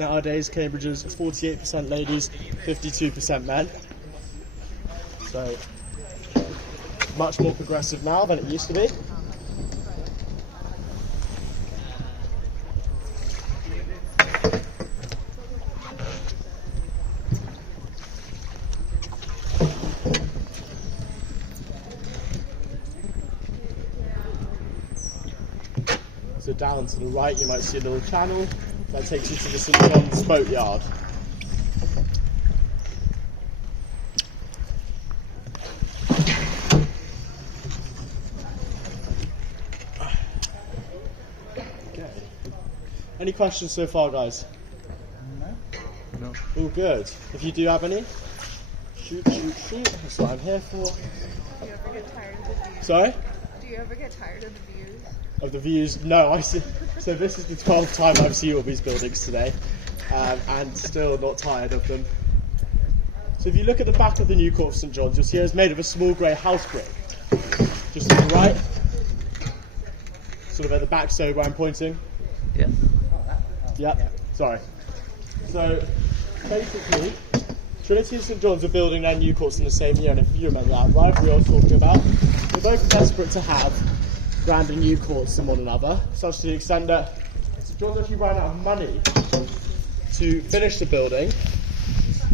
Nowadays, Cambridge is 48% ladies, 52% men. So, much more progressive now than it used to be. So down to the right you might see a little channel that takes you to the St John's boatyard. Okay. Any questions so far, guys? No. All good. If you do have any, shoot, shoot, shoot. That's what I'm here for. Do you ever get tired of the views? Sorry? Do you ever get tired of the views? Of the views? No, I see. So this is the 12th time I've seen all these buildings today, and still not tired of them. So if you look at the back of the new court of St John's, you'll see it's made of a small grey house brick. Just to the right, sort of at the back, so where I'm pointing. Yeah. Yep. Sorry. So basically, Trinity and St John's are building their new courts in the same year, and if you remember that rivalry I was talking about, they're both desperate to have grander new courts than one another, such to the extent that St John's actually ran out of money to finish the building,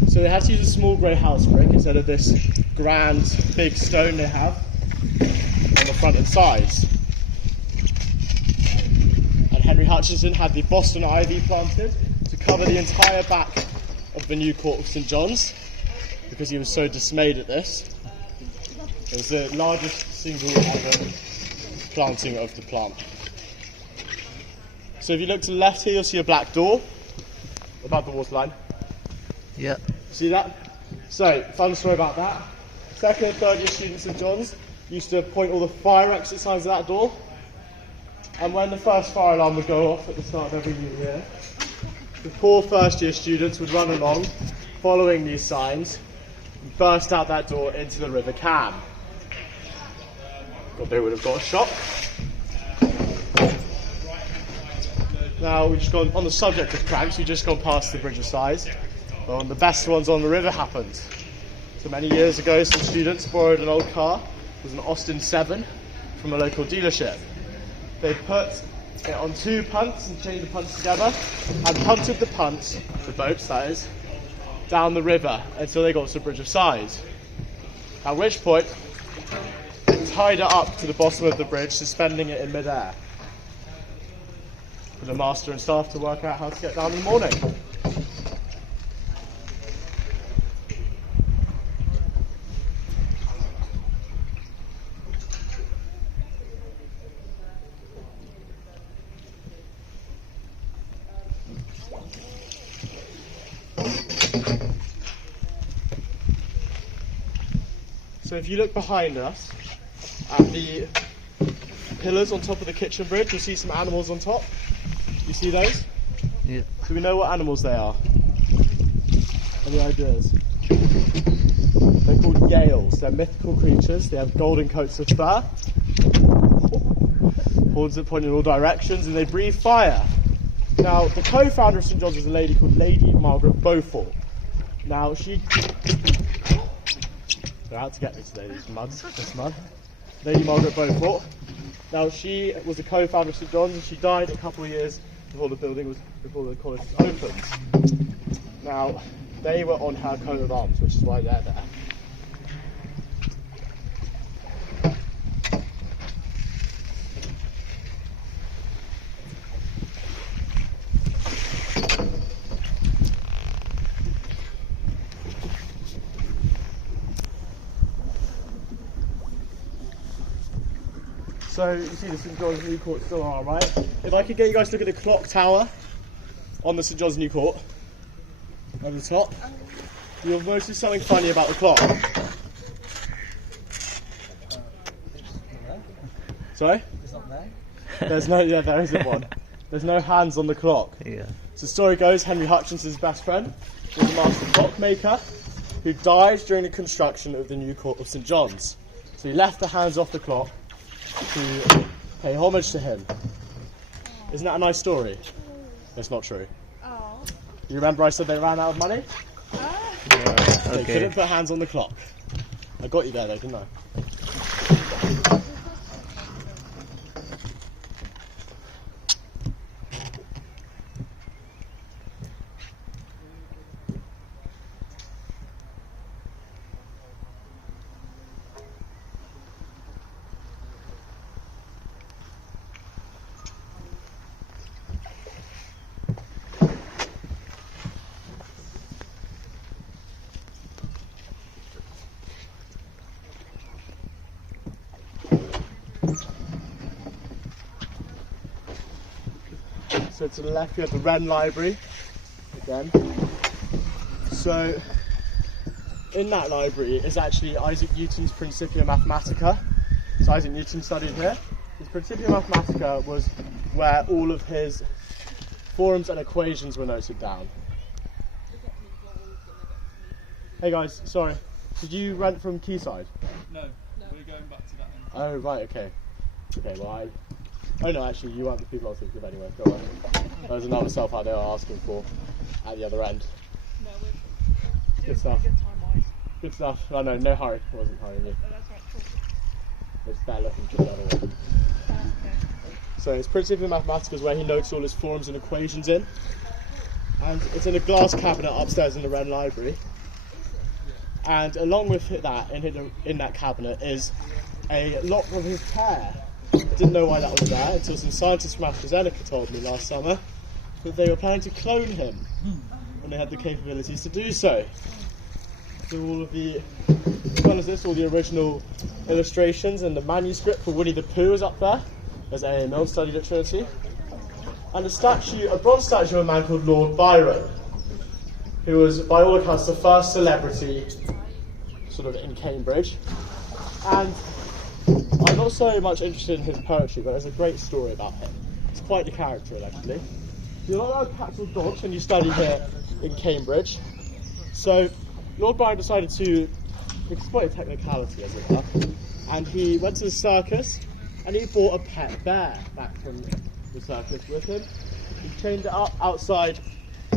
so they had to use a small grey house brick instead of this grand big stone they have on the front and sides. And Henry Hutchinson had the Boston ivy planted to cover the entire back of the new court of St John's because he was so dismayed at this. It was the largest single ever planting of the plant. So if you look to the left here, you'll see a black door above the waterline. Yeah. See that? So, fun story about that. Second and third year students at John's used to point all the fire exit signs at that door, and when the first fire alarm would go off at the start of every new year, the poor first year students would run along following these signs and burst out that door into the River Cam. Or they would have got a shock. Now we've just gone on the subject of pranks, we've just gone past the Bridge of Sighs. Well, one of the best ones on the river happened. So many years ago, some students borrowed an old car. It was an Austin 7 from a local dealership. They put it on two punts and chained the punts together and punted the punts, the boats that is, down the river until they got to the Bridge of Sighs. At which point, tied it up to the bottom of the bridge, suspending it in mid-air for the master and staff to work out how to get down in the morning. So if you look behind us at the pillars on top of the kitchen bridge, you'll see some animals on top. You see those? Yeah. Do we know what animals they are? Any ideas? They're called Yales. They're mythical creatures. They have golden coats of fur, horns that point in all directions, and they breathe fire. Now, the co-founder of St John's was a lady called Lady Margaret Beaufort. Now, they're out to get me today, this mud. Lady Margaret Beaufort. Now, she was the co-founder of St John's, and she died a couple of years before the college was opened. Now, they were on her coat of arms, which is why they're there. So you see the St John's New Court still on, right? If I could get you guys to look at the clock tower on the St John's New Court, over the top, you'll notice something funny about the clock. Sorry? It's not there. There isn't one. There's no hands on the clock. Yeah. So the story goes, Henry Hutchinson's best friend was a master clockmaker who died during the construction of the new court of St John's. So he left the hands off the clock to pay homage to him. Isn't that a nice story? It's not true. Oh. You remember I said they ran out of money? They Okay. couldn't put hands on the clock. I got you there though, didn't I? So to the left you have the Wren Library again. So in that library is actually Isaac Newton's Principia Mathematica. So Isaac Newton studied here. His Principia Mathematica was where all of his forms and equations were noted down. Hey guys, sorry. Did you rent from Quayside? No, we're going back to that end. Oh right, okay. Okay, well oh no, actually you weren't the people I was thinking of anyway. Go on. There was another self out there asking for at the other end. No, we're Good stuff. good time-wise. Good stuff. Oh no, no hurry. I wasn't hurrying you. Oh, that's right, cool. It's better looking to the other way. Okay. So his Principia Mathematica is where he notes all his forms and equations in. And it's in a glass cabinet upstairs in the Wren Library. And along with that, in that cabinet is a lock of his hair. I didn't know why that was there until some scientists from AstraZeneca told me last summer that they were planning to clone him and they had the capabilities to do so. So all of the, as well as this, all the original illustrations and the manuscript for Winnie the Pooh is up there, as A.A. Milne studied at Trinity. And a bronze statue of a man called Lord Byron, who was, by all accounts, the first celebrity sort of in Cambridge. And I'm not so much interested in his poetry, but there's a great story about him. It's quite the character, allegedly. You're not allowed cats or dogs when you study here in Cambridge. So Lord Byron decided to exploit a technicality, as it were, and he went to the circus and he bought a pet bear back from the circus with him. He chained it up outside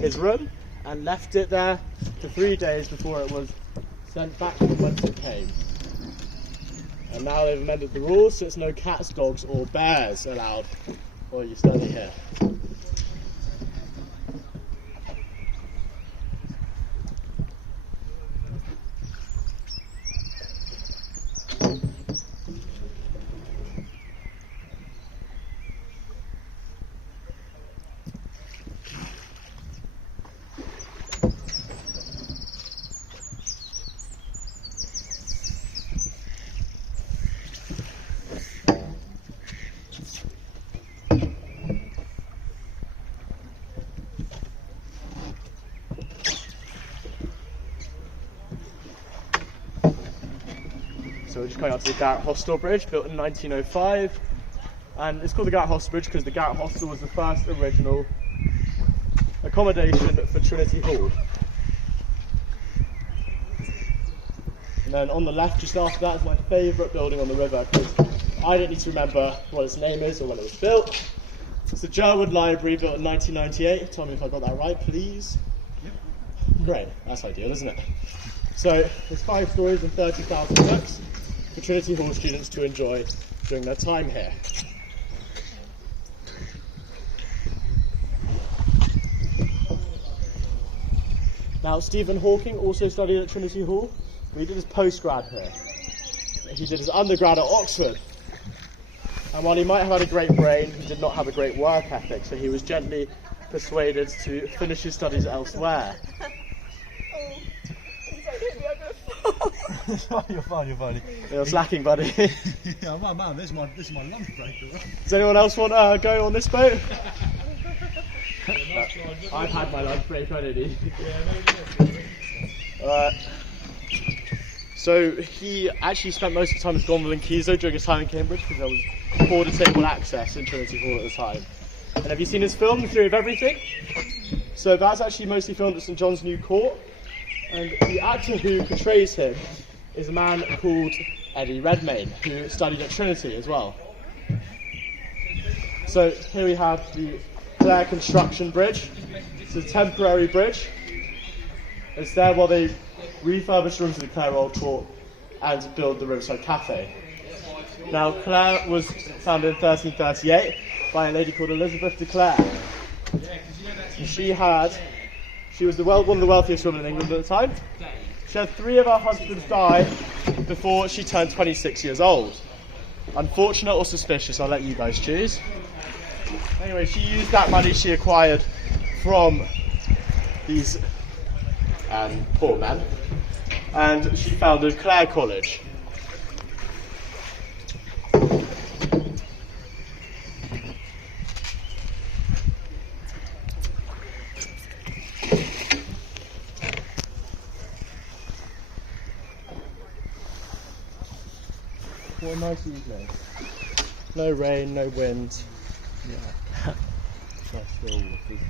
his room and left it there for 3 days before it was sent back from whence it came. And now they've amended the rules, so it's no cats, dogs or bears allowed while you study here. So we're just going out to the Garrett Hostel Bridge, built in 1905. And it's called the Garrett Hostel Bridge because the Garrett Hostel was the first original accommodation for Trinity Hall. And then on the left, just after that, is my favourite building on the river because I don't need to remember what its name is or when it was built. It's the Jerwood Library, built in 1998. Tell me if I got that right, please. Great, that's ideal, isn't it? So there's 5 stories and 30,000 books for Trinity Hall students to enjoy during their time here. Now Stephen Hawking also studied at Trinity Hall. He did his postgrad here. He did his undergrad at Oxford. And while he might have had a great brain, he did not have a great work ethic, so he was gently persuaded to finish his studies elsewhere. You're fine. You're slacking, buddy. Yeah, man, this is my lunch break. Right? Does anyone else want to go on this boat? I've had my lunch break already. So he actually spent most of the time as Gonville and Kiso during his time in Cambridge because there was poor disabled access in Trinity Hall at the time. And have you seen his film, The Theory of Everything? So that's actually mostly filmed at St John's New Court. And the actor who portrays him is a man called Eddie Redmayne, who studied at Trinity as well. So here we have the Clare Construction Bridge, It's a temporary bridge. It's there while they refurbish rooms in the Clare Old Court and build the Riverside Cafe. Now, Clare was founded in 1338 by a lady called Elizabeth de Clare. And she was one of the wealthiest women in England at the time. She had 3 of her husbands die before she turned 26 years old. Unfortunate or suspicious, I'll let you guys choose. Anyway, she used that money she acquired from these poor men, and she founded Clare College. What a nice evening. No rain, no wind. Yeah. Nice still waters.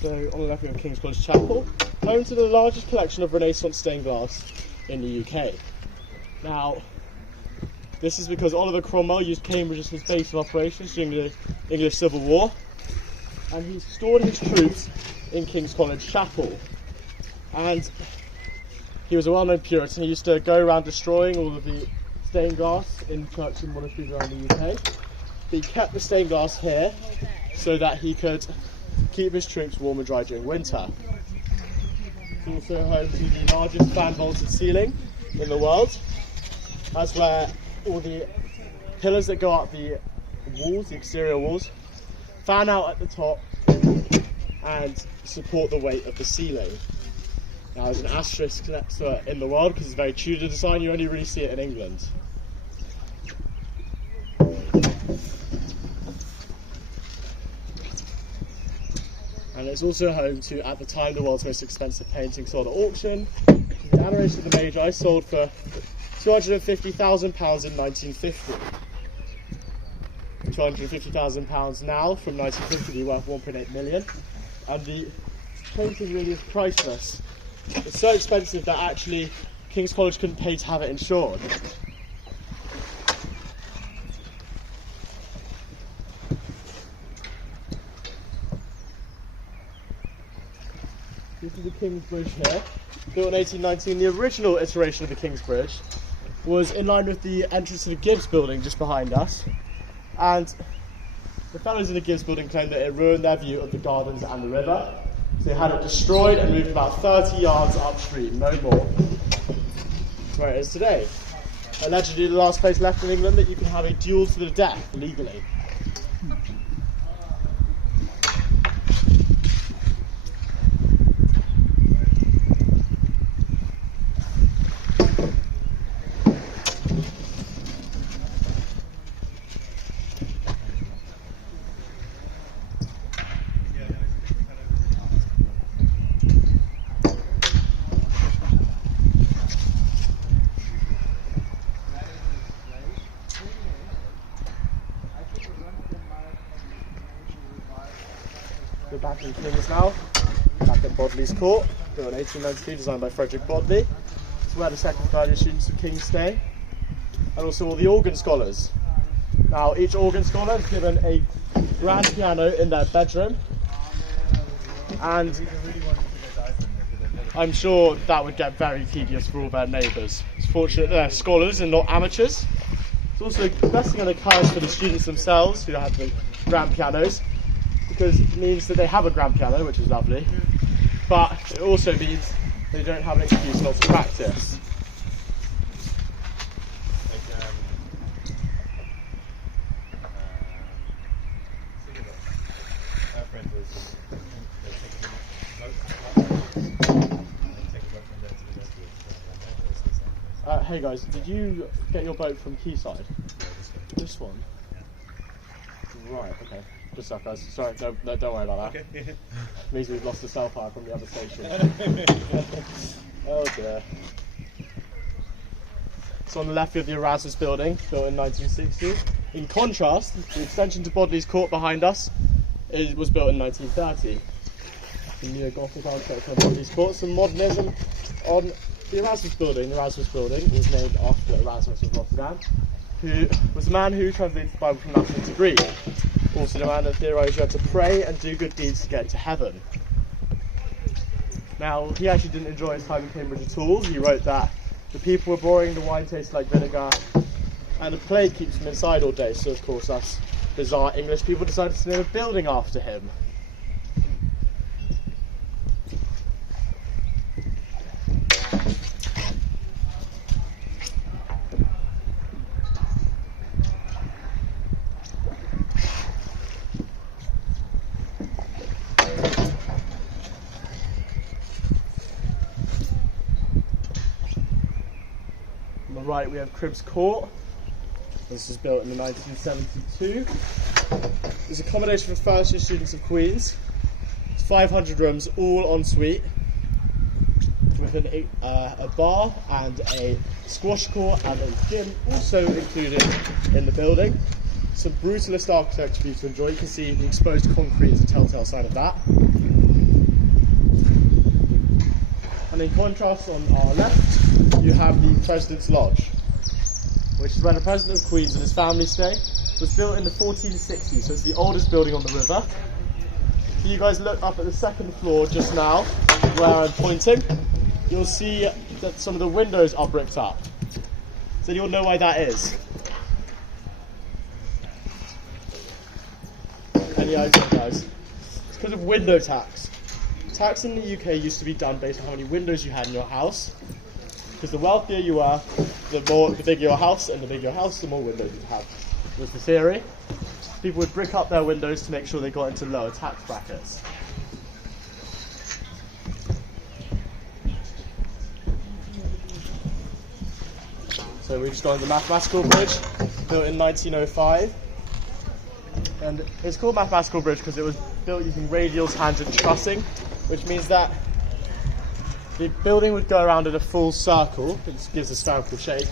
So on the left we have King's College Chapel, home to the largest collection of Renaissance stained glass in the UK. Now, this is because Oliver Cromwell used Cambridge as his base of operations during the English Civil War, and he stored his troops in King's College Chapel. And he was a well-known Puritan. He used to go around destroying all of the stained glass in churches and monasteries around the UK. But he kept the stained glass here so that he could keep his troops warm and dry during winter. It's also home to the largest fan-vaulted ceiling in the world. That's where all the pillars that go up the walls, the exterior walls, fan out at the top and support the weight of the ceiling. Now there's an asterisk next to it in the world because it's a very Tudor design. You only really see it in England. And it's also home to, at the time, the world's most expensive painting sold at auction. The Adoration of the Magi sold for £250,000 in 1950. £250,000 now from 1950 be worth 1.8 million. And the painting really is priceless. It's so expensive that actually King's College couldn't pay to have it insured. This is the King's Bridge here, built in 1819. The original iteration of the King's Bridge was in line with the entrance to the Gibbs building just behind us. And the fellows in the Gibbs building claimed that it ruined their view of the gardens and the river. So they had it destroyed and moved about 30 yards upstream, no more, to where it is today. Allegedly the last place left in England that you can have a duel to the death legally. We're back in King's now, back at Bodley's Court, built in 1892, designed by Frederick Bodley. It's where the second and third year students of King's stay, and also all the organ scholars. Now, each organ scholar is given a grand piano in their bedroom, and I'm sure that would get very tedious for all their neighbours. It's fortunate they're scholars and not amateurs. It's also the best thing on the cards for the students themselves who have the grand pianos, because it means that they have a grand piano, which is lovely, but it also means they don't have an excuse not to practice. Hey guys, did you get your boat from Quayside? This one? Right, okay. Good stuff, guys. Sorry, don't worry about that. Okay. Means we've lost the cell phone from the other station. Oh dear. So on the left we have the Erasmus building, built in 1960. In contrast, the extension to Bodley's Court behind us was built in 1930. The neo-Gothic architecture on Bodley's Court, some modernism on The Erasmus building was named after Erasmus of Rotterdam, who was a man who translated the Bible from Latin to Greek. Also the man that theorised you had to pray and do good deeds to get to heaven. Now, he actually didn't enjoy his time in Cambridge at all. He wrote that the people were boring, the wine tasted like vinegar, and the plague keeps him inside all day. So of course us bizarre English people decided to name a building after him. On the right we have Cribbs Court. This was built in 1972. It's accommodation for first year students of Queen's. It's 500 rooms, all en suite, with a bar and a squash court and a gym also included in the building. Some brutalist architecture for you to enjoy. You can see the exposed concrete is a telltale sign of that. And in contrast, on our left, you have the President's Lodge, which is where the President of Queen's and his family stay. It was built in the 1460s, so it's the oldest building on the river. If you guys look up at the second floor just now, where I'm pointing, you'll see that some of the windows are bricked up. So you'll know why that is. Any idea, guys? It's because of window tax. Tax in the UK used to be done based on how many windows you had in your house. Because the wealthier you were, the bigger your house, and the bigger your house, the more windows you'd have. Was the theory. People would brick up their windows to make sure they got into lower tax brackets. So we've just gone to the Mathematical Bridge, built in 1905. And it's called Mathematical Bridge because it was built using radial tangent trussing, which means that the building would go around in a full circle, which gives a spherical shape.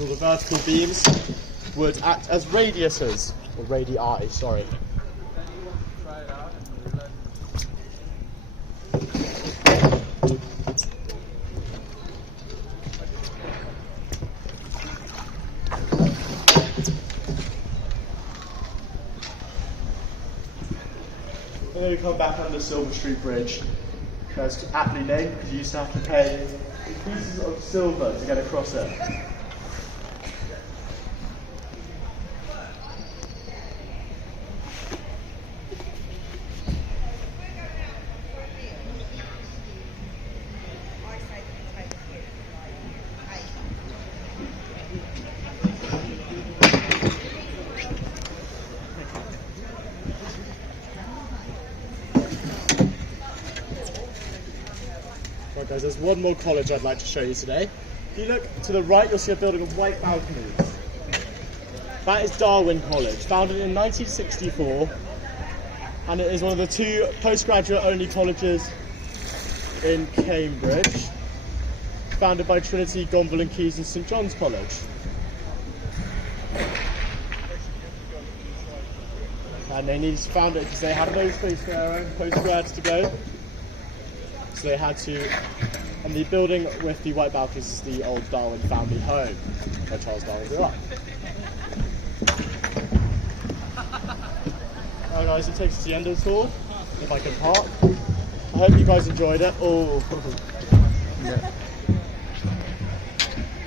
All the vertical beams would act as radiuses, or radii, sorry. And then we come back under Silver Street Bridge. That's aptly named because you used to have to pay pieces of silver to get across it. Right guys, there's one more college I'd like to show you today. If you look to the right, you'll see a building with white balconies. That is Darwin College, founded in 1964, and it is one of the two postgraduate only colleges in Cambridge, founded by Trinity, Gonville and Keys and St John's College. And they needed to found it because they had no space for their own postgrads to go. So they had to, and the building with the white balconies is the old Darwin family home, where Charles Darwin grew up. Alright guys, it takes us to the end of the tour, if I can park. I hope you guys enjoyed it. Oh. Yeah.